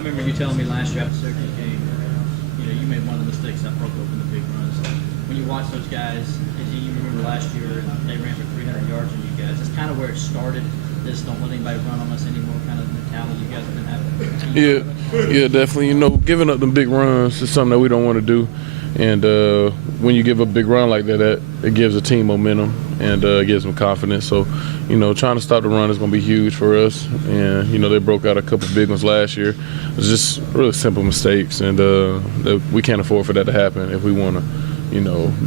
remember you telling me last year after the Syracuse game, you made one of the mistakes that broke open the big runs. When you watch those guys, as you remember last year, they ran for 300 yards on you guys. That's kind of where it started. This don't let anybody run on us anymore kind of mentality you guys have been having. Yeah, definitely. Giving up the big runs is something that we don't want to do. And when you give a big run like that, it gives a team momentum and gives them confidence. So, trying to stop the run is going to be huge for us. And, they broke out a couple of big ones last year. It's just really simple mistakes, and we can't afford for that to happen if we want to,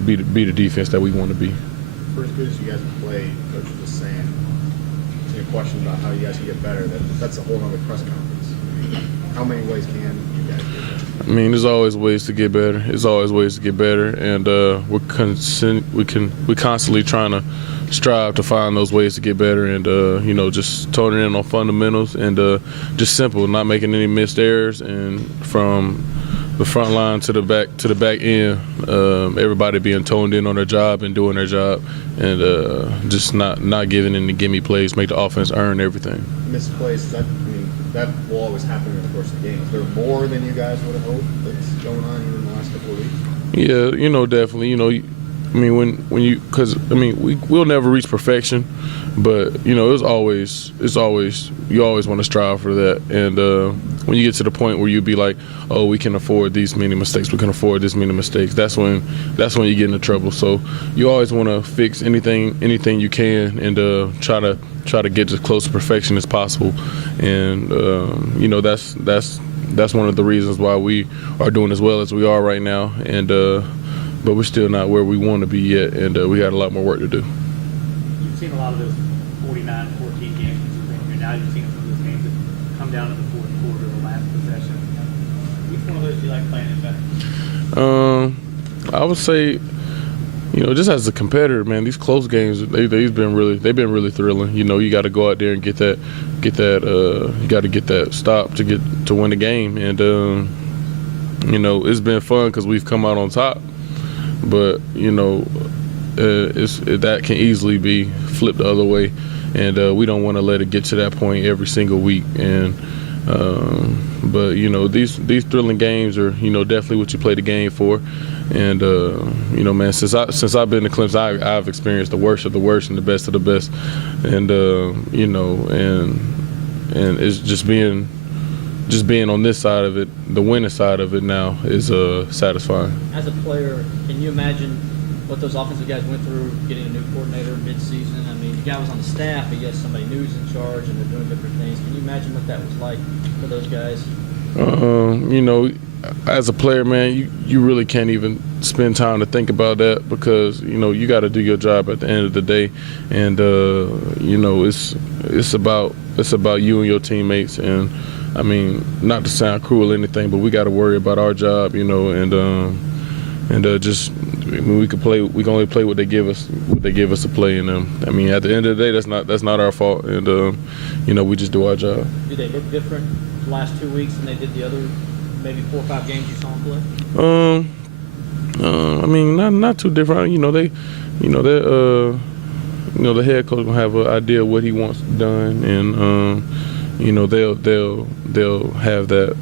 be the defense that we want to be. First good as you guys have played, Coach was just saying, a question about how you guys can get better. That's a whole other press conference. How many ways can you guys get better? There's always ways to get better. There's always ways to get better, and we're constantly trying to strive to find those ways to get better, and just toning in on fundamentals and just simple, not making any missed errors, and from the front line to the back end, everybody being toned in on their job and doing their job, and just not giving in the gimme plays, make the offense earn everything. Misplaced, that will always happen in the course of the game. Is there more than you guys would have hoped that's going on here in the last couple of weeks? Yeah, definitely. We'll never reach perfection, but you always want to strive for that. And when you get to the point where you be like, oh, we can afford these many mistakes, we can afford this many mistakes, that's when you get into trouble. So you always want to fix anything you can, and try to get as close to perfection as possible. And that's one of the reasons why we are doing as well as we are right now. And but we're still not where we want to be yet, and we got a lot more work to do. You've seen a lot of those 49-14 games, and now you've seen some of those games that come down to the fourth quarter, the last possession. Which one of those do you like playing it better? I would say, just as a competitor, man, these close games they've been really thrilling. You got to go out there and get that. You got to get that stop to win the game, and it's been fun because we've come out on top. But that can easily be flipped the other way, and we don't want to let it get to that point every single week. And but these thrilling games are definitely what you play the game for. And man, since I've been to Clemson, I've experienced the worst of the worst and the best of the best. And and it's just being on this side of it, the winning side of it now, is satisfying. As a player, can you imagine what those offensive guys went through getting a new coordinator mid-season? The guy was on the staff, but yes, somebody new is in charge, and they're doing different things. Can you imagine what that was like for those guys? As a player, man, you really can't even spend time to think about that, because you got to do your job at the end of the day, and it's about you and your teammates. And not to sound cruel or anything, but we got to worry about our job, we can only play what they give us to play. And at the end of the day, that's not our fault, and we just do our job. Do they look different the last 2 weeks than they did the other maybe 4 or 5 games you saw them play? Not too different. The head coach gonna have an idea of what he wants done, and they'll have that.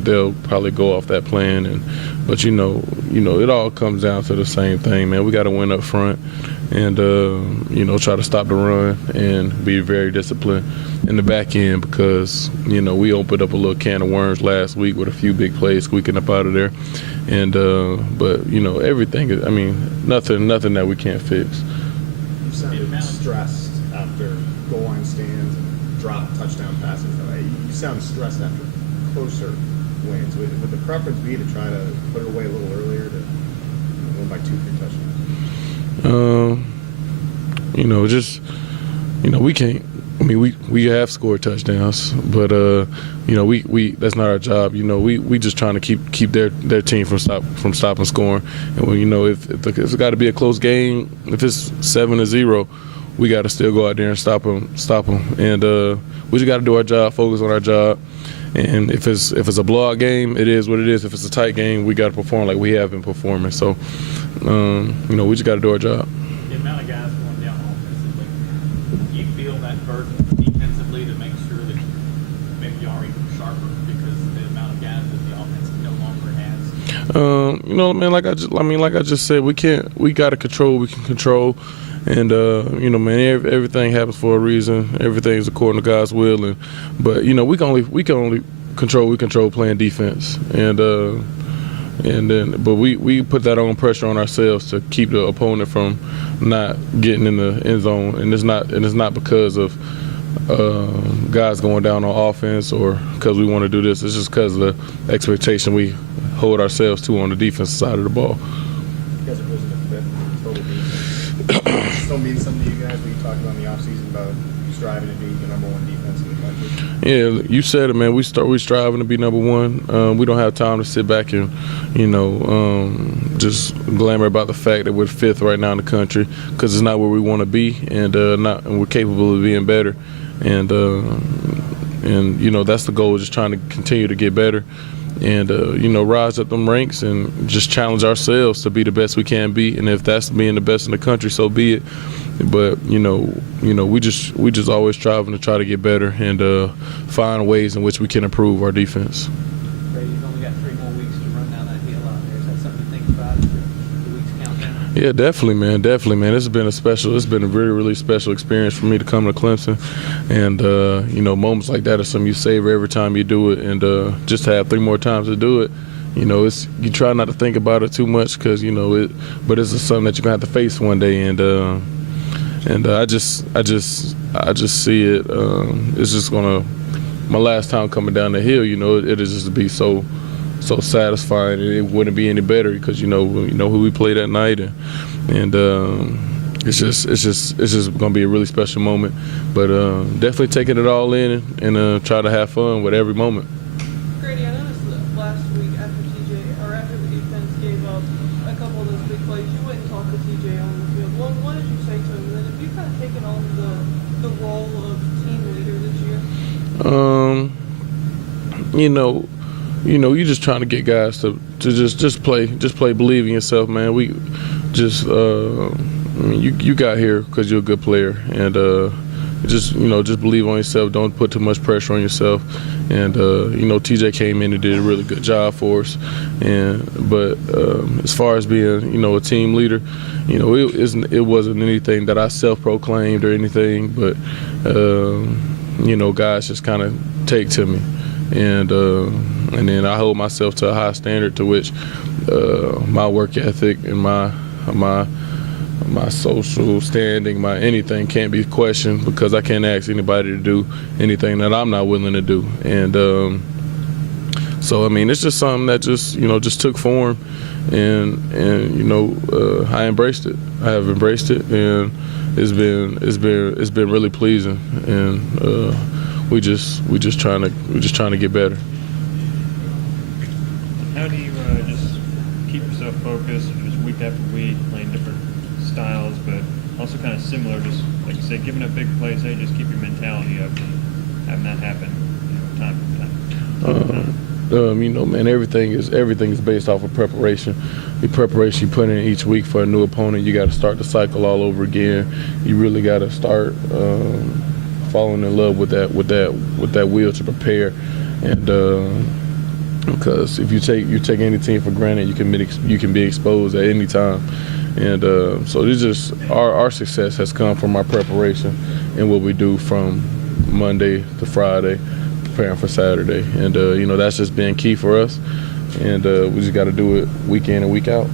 They'll probably go off that plan, but it all comes down to the same thing, man. We got to win up front, and try to stop the run and be very disciplined in the back end, because we opened up a little can of worms last week with a few big plays squeaking up out of there, and but everything. Nothing that we can't fix. You sounded stressed after goal line stands and drop touchdown passes. You sound stressed after closer wins. Would the preference be to try to put it away a little earlier to win by 2-3 touchdowns? We can't. We have scored touchdowns, but we that's not our job. We just trying to keep their team from stopping scoring. And if it's got to be a close game, if it's 7-0, we got to still go out there and stop them. And we just got to do our job, focus on our job. And if it's a blowout game, it is what it is. If it's a tight game, we got to perform like we have been performing. So, we just got to do our job. The amount of guys going down offensively, do you feel that burden defensively to make sure that maybe you are even sharper because the amount You know, man, like I just said, we got to control what we can control. And you know, man, everything happens for a reason. Everything's according to God's will. But you know, we can only control playing defense. But we put that on pressure on ourselves to keep the opponent from not getting in the end zone. And it's not because of guys going down on offense or because we want to do this. It's just because of the expectation we hold ourselves to on the defensive side of the ball. You guys are losing the fifth total defense. Still means something to you guys when you talked about in the offseason about striving to be the number one defense in the country? Yeah, you said it, man. We striving to be number one. We don't have time to sit back and, you know, just glamor about the fact that we're fifth right now in the country, because it's not where we want to be, and we're capable of being better. And you know, that's the goal, just trying to continue to get better and you know, rise up them ranks and just challenge ourselves to be the best we can be. And if that's being the best in the country, so be it. But you know, we just always striving to try to get better and find ways in which we can improve our defense. Grady, you've only got 3 more weeks to run down that hill out there. Is that something to think about as the weeks count down? Yeah, definitely, man. It's been a really, really special experience for me to come to Clemson. And, you know, moments like that are something you savor every time you do it. And just to have 3 more times to do it, you know, you try not to think about it too much because, you know, but it's something that you're going to have to face one day. And I just see it. It's just my last time coming down the hill, you know, it'll just be so satisfying, and it wouldn't be any better because you know who we played that night, and it's just gonna be a really special moment. But definitely taking it all in and try to have fun with every moment. Grady, I noticed that last week after the defense gave up a couple of those big plays, you went and talked to TJ on the field. What did you say to him? And then have you kind of taken on the role of team leader this year? You just trying to get guys to just play, believe in yourself, man. We just, you got here because you're a good player, and just believe on yourself. Don't put too much pressure on yourself. And TJ came in and did a really good job for us. But as far as being, a team leader, it wasn't anything that I self-proclaimed or anything, but guys just kind of take to me. And then I hold myself to a high standard to which my work ethic and my social standing, my anything can't be questioned, because I can't ask anybody to do anything that I'm not willing to do. And so I mean, it's just something that just took form, and I embraced it. I have embraced it, and it's been really pleasing. And we just trying to get better. How do you just keep yourself focused, just week after week, playing different styles, but also kind of similar, just like you said, giving up big plays, hey, just keep your mentality up, having that happen, time to time. Man, everything is based off of preparation. The preparation you put in each week for a new opponent, you got to start the cycle all over again. You really got to start falling in love with that will to prepare. And because if you take any team for granted, you can be exposed at any time. And so it's just our success has come from our preparation and what we do from Monday to Friday, preparing for Saturday. And that's just been key for us. And we just got to do it week in and week out.